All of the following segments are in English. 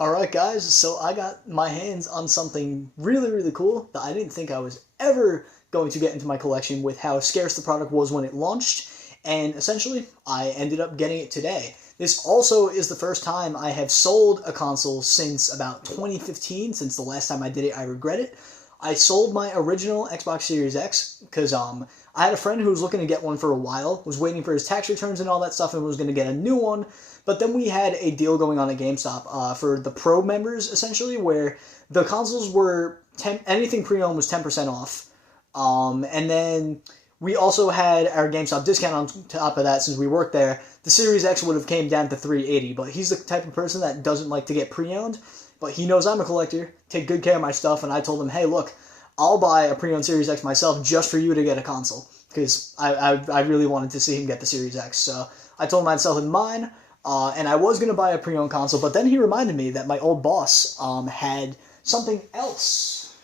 Alright guys, so I got my hands on something really cool that I didn't think I was ever going to get into my collection with how scarce the product was when it launched, and essentially I ended up getting it today. This also is the first time I have sold a console since about 2015, since the last time I did it. I regret it. I sold my original Xbox Series X because I had a friend who was looking to get one for a while, was waiting for his tax returns and all that stuff, and was going to get a new one. But then we had a deal going on at GameStop for the Pro members, essentially, where the consoles were anything pre-owned was 10% off. And then we also had our GameStop discount on top of that since we worked there. The Series X would have came down to $380, but he's the type of person that doesn't like to get pre-owned. But he knows I'm a collector, take good care of my stuff, and I told him, hey, look, I'll buy a pre-owned Series X myself just for you to get a console, because I really wanted to see him get the Series X. So I told him I'd sell him mine, and I was going to buy a pre-owned console, but then he reminded me that my old boss had something else.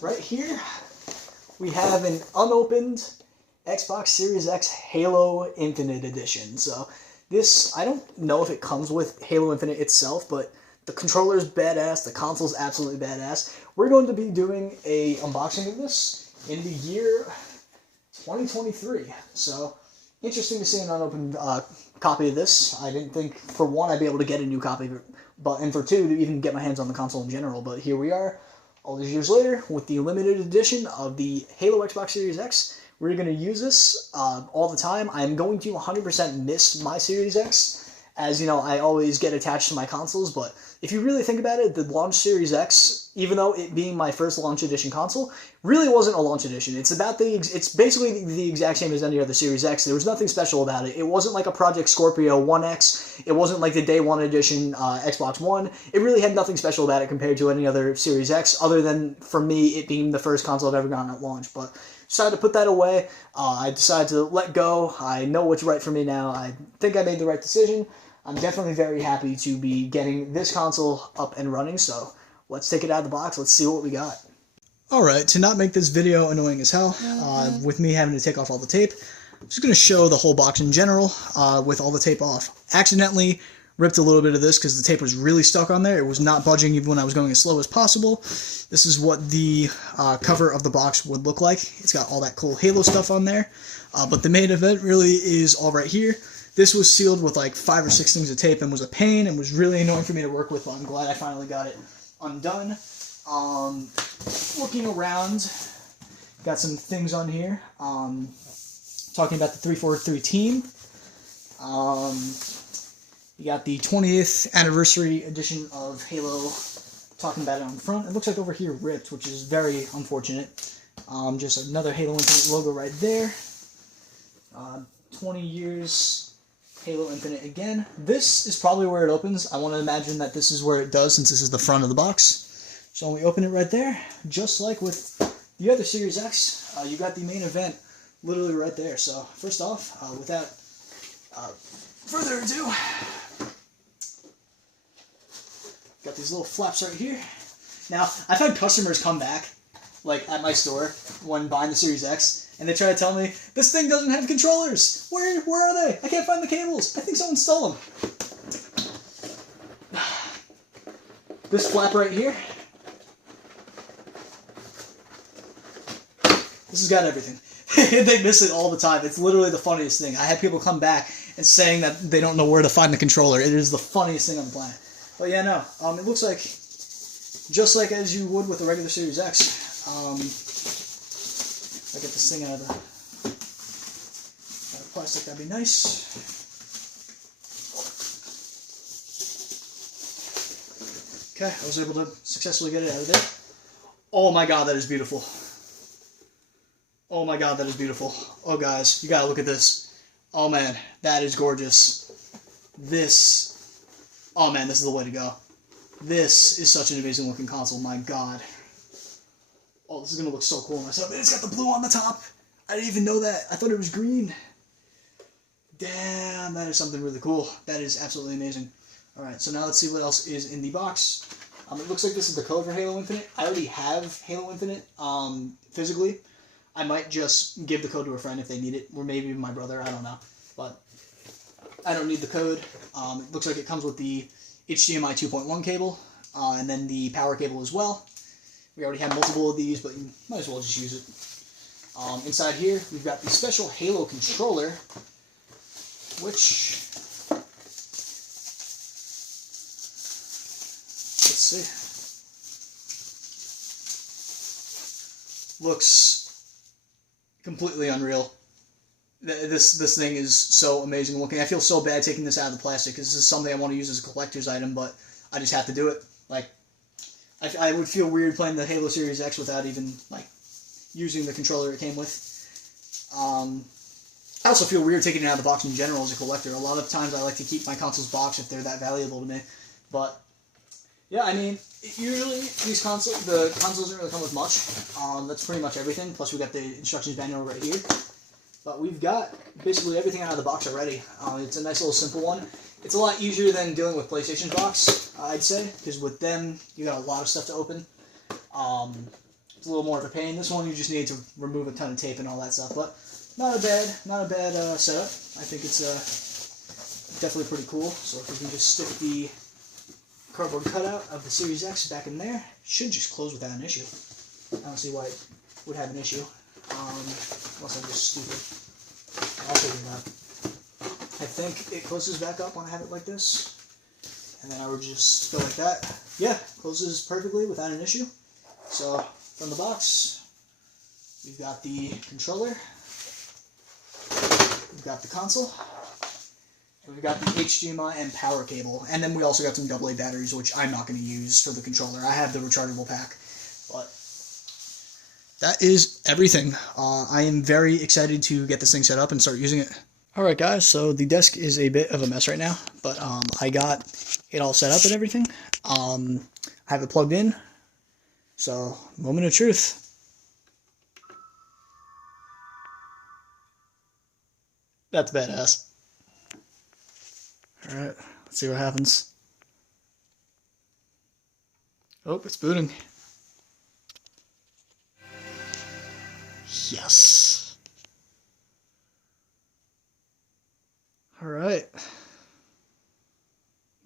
Right here, we have an unopened Xbox Series X Halo Infinite Edition. So this, I don't know if it comes with Halo Infinite itself, but the controller is badass, the console's absolutely badass. We're going to be doing a unboxing of this in the year 2023. So interesting to see an unopened copy of this. I didn't think, for one, I'd be able to get a new copy, and for two, to even get my hands on the console in general. But here we are, all these years later, with the limited edition of the Halo Xbox Series X. We're going to use this all the time. I'm going to 100% miss my Series X, as you know, I always get attached to my consoles, but if you really think about it, the launch Series X, even though it being my first launch edition console, really wasn't a launch edition. It's basically the exact same as any other Series X. There was nothing special about it. It wasn't like a Project Scorpio 1X. It wasn't like the Day 1 edition Xbox One. It really had nothing special about it compared to any other Series X, other than, for me, it being the first console I've ever gotten at launch. But decided to put that away. I decided to let go. I know what's right for me now. I think I made the right decision. I'm definitely very happy to be getting this console up and running, so let's take it out of the box. Let's see what we got. Alright, to not make this video annoying as hell, with me having to take off all the tape, I'm just going to show the whole box in general with all the tape off. Accidentally ripped a little bit of this because the tape was really stuck on there. It was not budging even when I was going as slow as possible. This is what the cover of the box would look like. It's got all that cool Halo stuff on there. But the main event really is all right here. This was sealed with like 5 or 6 things of tape and was a pain and was really annoying for me to work with, but I'm glad I finally got it undone. Looking around, got some things on here. Talking about the 343 team. You got the 20th anniversary edition of Halo, talking about it on the front. It looks like over here ripped, which is very unfortunate. Just another Halo Infinite logo right there. 20 years Halo Infinite again. This is probably where it opens. I want to imagine that this is where it does, since this is the front of the box. So we open it right there, just like with the other Series X. You got the main event literally right there. So first off, without further ado, got these little flaps right here. Now, I've had customers come back, like at my store, when buying the Series X, and they try to tell me, this thing doesn't have controllers! Where are they? I can't find the cables! I think someone stole them! This flap right here, this has got everything. They miss it all the time. It's literally the funniest thing. I have people come back and saying that they don't know where to find the controller. It is the funniest thing on the planet. But yeah, no. It looks like, just like as you would with the regular Series X. If I get this thing out of the plastic, that'd be nice. Okay, I was able to successfully get it out of there. Oh my god, that is beautiful. Oh my god, that is beautiful. Oh guys, you gotta look at this. Oh man, that is gorgeous. Oh man, this is the way to go. This is such an amazing looking console, my god. Oh, this is gonna look so cool on myself. Man, it's got the blue on the top. I didn't even know that. I thought it was green. Damn, that is something really cool. That is absolutely amazing. Alright, so now let's see what else is in the box. It looks like this is the code for Halo Infinite. I already have Halo Infinite physically. I might just give the code to a friend if they need it, or maybe my brother, I don't know. But I don't need the code. It looks like it comes with the HDMI 2.1 cable, and then the power cable as well. We already have multiple of these, but you might as well just use it. Inside here, we've got the special Halo controller, which, let's see, looks completely unreal. This thing is so amazing looking. I feel so bad taking this out of the plastic because this is something I want to use as a collector's item, but I just have to do it. Like, I would feel weird playing the Halo Series X without even, like, using the controller it came with. I also feel weird taking it out of the box in general as a collector. A lot of times I like to keep my console's box if they're that valuable to me. But, yeah, I mean, usually the consoles don't really come with much. That's pretty much everything. Plus we got the instructions manual right here. But we've got basically everything out of the box already. It's a nice little simple one. It's a lot easier than dealing with PlayStation's box, I'd say, because with them, you got a lot of stuff to open. It's a little more of a pain. This one, you just need to remove a ton of tape and all that stuff, but not a bad setup. I think it's definitely pretty cool. So if we can just stick the cardboard cutout of the Series X back in there, it should just close without an issue. I don't see why it would have an issue. Unless I'm just stupid. I'll figure it out. I think it closes back up when I have it like this. And then I would just go like that. Yeah, closes perfectly without an issue. So, from the box, we've got the controller, we've got the console, and we've got the HDMI and power cable. And then we also got some AA batteries, which I'm not going to use for the controller. I have the rechargeable pack. But that is everything. I am very excited to get this thing set up and start using it. Alright guys, so the desk is a bit of a mess right now, but I got it all set up and everything. I have it plugged in, so moment of truth. That's badass. Alright, let's see what happens. Oh, it's booting. Yes. Alright.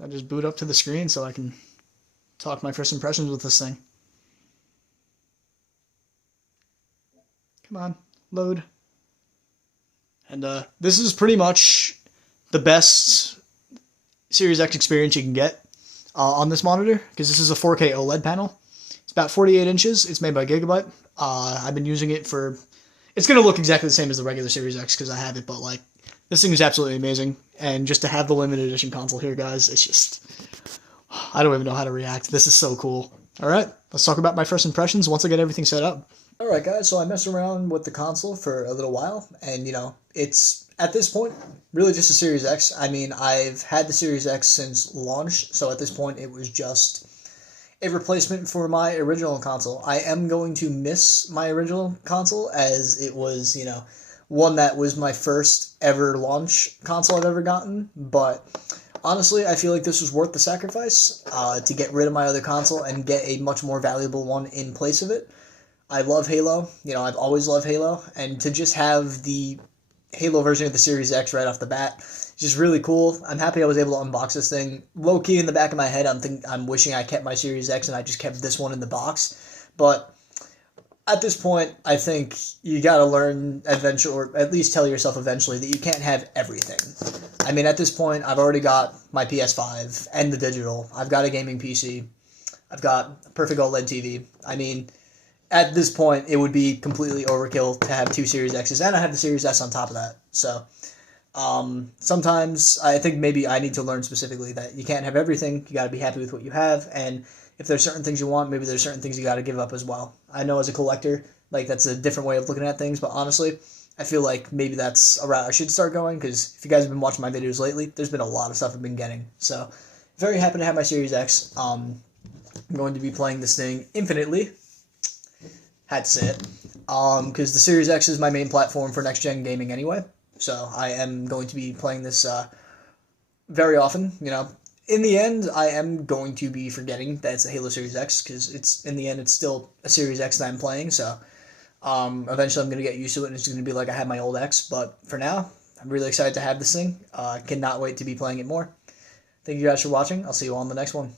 I just boot up to the screen so I can talk my first impressions with this thing. Come on, load. And this is pretty much the best Series X experience you can get on this monitor, because this is a 4K OLED panel. It's about 48 inches. It's made by Gigabyte. I've been using it for... It's going to look exactly the same as the regular Series X because I have it, but like, this thing is absolutely amazing. And just to have the limited edition console here, guys, it's just... I don't even know how to react. This is so cool. Alright, let's talk about my first impressions once I get everything set up. Alright guys, so I messed around with the console for a little while, and you know, it's, at this point, really just a Series X. I mean, I've had the Series X since launch, so at this point it was just a replacement for my original console. I am going to miss my original console, as it was, you know, one that was my first ever launch console I've ever gotten, but honestly, I feel like this was worth the sacrifice to get rid of my other console and get a much more valuable one in place of it. I love Halo, you know, I've always loved Halo, and to just have the Halo version of the Series X right off the bat is just really cool. I'm happy I was able to unbox this thing. Low-key in the back of my head, I'm wishing I kept my Series X and I just kept this one in the box, but at this point, I think you gotta learn eventually, or at least tell yourself eventually, that you can't have everything. I mean, at this point, I've already got my PS5 and the digital. I've got a gaming PC. I've got a perfect OLED TV. I mean, at this point, it would be completely overkill to have two Series X's, and I have the Series S on top of that. So, sometimes I think maybe I need to learn specifically that you can't have everything. You gotta be happy with what you have, and if there's certain things you want, maybe there's certain things you gotta give up as well. I know as a collector, like, that's a different way of looking at things, but honestly, I feel like maybe that's a route I should start going, because if you guys have been watching my videos lately, there's been a lot of stuff I've been getting. So, very happy to have my Series X. I'm going to be playing this thing infinitely. Had to say it. Because the Series X is my main platform for next-gen gaming anyway. So, I am going to be playing this very often, you know. In the end, I am going to be forgetting that it's a Halo Series X, because in the end, it's still a Series X that I'm playing, so... Eventually I'm going to get used to it and it's going to be like I had my old X, but for now, I'm really excited to have this thing. Cannot wait to be playing it more. Thank you guys for watching. I'll see you all in the next one.